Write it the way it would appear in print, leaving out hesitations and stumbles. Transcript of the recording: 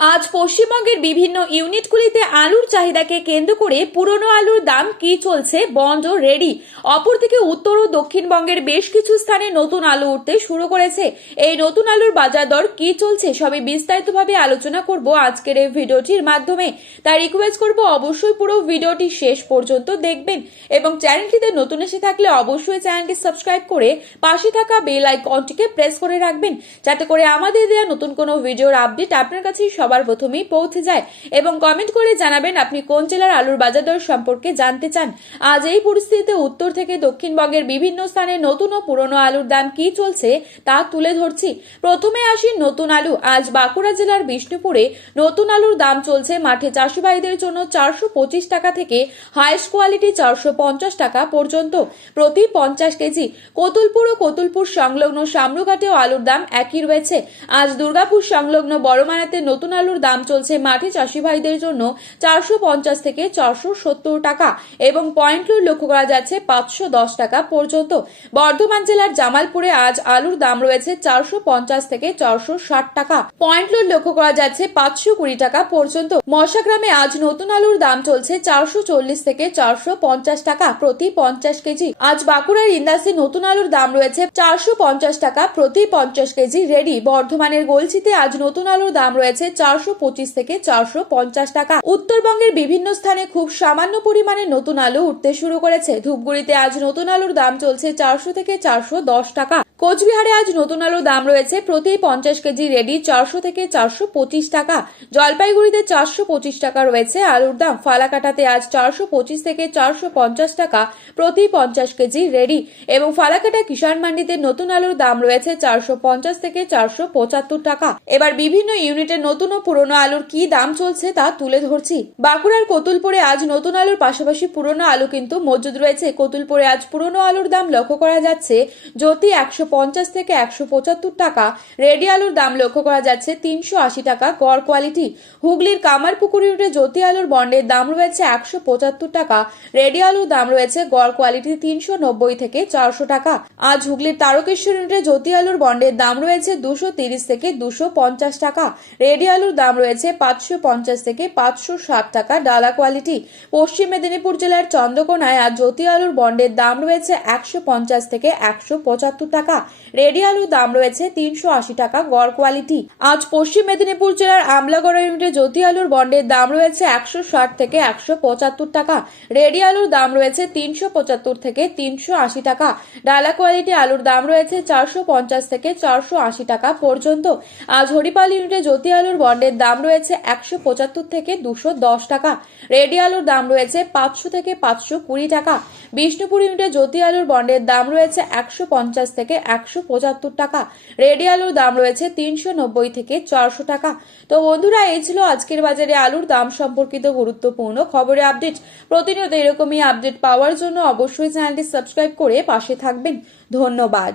আজ পশ্চিমবঙ্গের বিভিন্ন ইউনিটগুলিতে আলুর চাহিদাকে কেন্দ্র করে পুরনো আলুর দাম কি চলছে বন্ধ রেডি। অপরদিকে উত্তর ও দক্ষিণবঙ্গের বেশ কিছু স্থানে নতুন আলু উঠতে শুরু করেছে। এই নতুন আলুর বাজার দর কি চলছে সবই বিস্তারিতভাবে আলোচনা করব আজকের এই ভিডিওটির মাধ্যমে। তাই রিকোয়েস্ট করব অবশ্যই পুরো ভিডিওটি শেষ পর্যন্ত দেখবেন এবং চ্যানেলটিতে নতুন এসে থাকলে অবশ্যই চ্যানেলটি সাবস্ক্রাইব করে পাশে থাকা বেল আইকনটিকে প্রেস করে রাখবেন, যাতে করে আমাদের দেওয়া নতুন কোনো ভিডিওর আপডেট আপনার কাছে সবার প্রথমেই পৌঁছে যায়। এবং কমেন্ট করে জানাবেন আপনি কোন জেলার আলুর বাজার দর সম্পর্কে জানতে চান। আজ এই পরিস্থিতিতে উত্তর থেকে দক্ষিণবঙ্গের বিভিন্ন স্থানে নতুন ও পুরনো আলুর দাম কি চলছে তা তুলে ধরছি। প্রথমে আসি নতুন আলু। আজ বাঁকুড়া জেলার বিষ্ণুপুরে নতুন আলুর দাম চলছে মাঠে চাষি ভাইদের জন্য 425 টাকা থেকে হাইস্ট কোয়ালিটি 450 টাকা পর্যন্ত প্রতি 50 কেজি। কতুলপুর ও কতুলপুর সংলগ্ন শামরুঘাটেও আলুর দাম একই রয়েছে। আজ দুর্গাপুর সংলগ্ন বড়মানাতে নতুন আলুর দাম চলছে মাঠে চাষি ভাইদের জন্য 450 থেকে 470 টাকা এবং পয়েন্ট লোড লক্ষ্য করা যাচ্ছে 510 টাকা পর্যন্ত। বর্ধমান জেলার জামালপুরে আজ আলুর দাম রয়েছে 450 থেকে 460 টাকা, পয়েন্ট লোড লক্ষ্য করা যাচ্ছে 520 টাকা পর্যন্ত। মশাগ্রামে আজ নতুন আলুর দাম চলছে 440 থেকে 450 টাকা প্রতি 50 কেজি। আজ বাঁকুড়ার ইন্দাসে নতুন আলুর দাম রয়েছে 450 টাকা প্রতি 50 কেজি রেডি। বর্ধমানের গলচিতে আজ নতুন আলুর দাম রয়েছে 425 থেকে 450 টাকা। উত্তরবঙ্গের বিভিন্ন স্থানে খুব সামান্য পরিমাণে নতুন আলু উঠতে শুরু করেছে। ধূপগুড়িতে আজ নতুন আলুর দাম চলছে 400 থেকে 410 টাকা। কোচবিহারে আজ নতুন আলুর দাম রয়েছে প্রতি 50 কেজি রেডি 400 থেকে 425 টাকা। জলপাইগুড়িতে 425 টাকা রয়েছে আলুর দাম। ফালাকাটাতে আজ 425 থেকে 450 টাকা প্রতি 50 কেজি রেডি এবং ফালাকাটা কিষাণ মান্ডিতে নতুন আলুর দাম রয়েছে 450 থেকে 475 টাকা। এবার বিভিন্ন ইউনিটের নতুন ও পুরনো আলুর কি দাম চলছে তা তুলে ধরছি। বাঁকুড়ার কতুলপুরে আজ নতুন আলুর পাশাপাশি পুরনো আলু কিন্তু মজুদ রয়েছে। কতুলপুরে আজ পুরনো আলুর দাম লক্ষ্য করা যাচ্ছে জ্যোতি 150 থেকে 175 টাকা। রেডি আলুর দাম লক্ষ্য করা যাচ্ছে 380 টাকা গড় কোয়ালিটি। হুগলির কামারপুকুর ইউনিটে জ্যোতি আলুর বন্ডের দাম রয়েছে 175 টাকা। রেডি আলুর দাম রয়েছে গড় কোয়ালিটি 390 থেকে 400 টাকা। আজ হুগলির তারকেশ্বর ইউনিটে জ্যোতি আলুর বন্ডের দাম রয়েছে 230 থেকে 250 টাকা। রেডি আলুর দাম রয়েছে 550 থেকে 560 টাকা ডালা কোয়ালিটি। পশ্চিম মেদিনীপুর জেলার চন্দ্রকোনায় আজ জ্যোতি আলুর বন্ডের দাম রয়েছে 150 থেকে 175 টাকা। রেডি আলুর দাম রয়েছে 380 টাকা গড় কোয়ালিটি। আজ পশ্চিম মেদিনীপুর জেলার আমলাগড় ইউনিটে জ্যোতি আলুর বন্ডের দাম রয়েছে 160 থেকে 175 টাকা। রেডি আলুর দাম রয়েছে 375 থেকে 380 টাকা। ডালা কোয়ালিটি আলুর দাম রয়েছে 450 থেকে 480 টাকা পর্যন্ত। আজ হরিপাল ইউনিটে জ্যোতি আলুর বন্ডের দাম রয়েছে 175 থেকে 210 টাকা। রেডি আলুর দাম রয়েছে 500 থেকে 520 টাকা। বিষ্ণুপুর ইউনিটে জ্যোতি আলুর বন্ডের দাম রয়েছে 150 থেকে 175 টাকা। রেডি আলুর দাম রয়েছে 390 থেকে 400 টাকা। তো বন্ধুরা, এই ছিল আজকের বাজারে আলুর দাম সম্পর্কিত গুরুত্বপূর্ণ খবরের আপডেট। প্রতিনিয়ত এরকমই আপডেট পাওয়ার জন্য অবশ্যই চ্যানেলটি সাবস্ক্রাইব করে পাশে থাকবেন। ধন্যবাদ।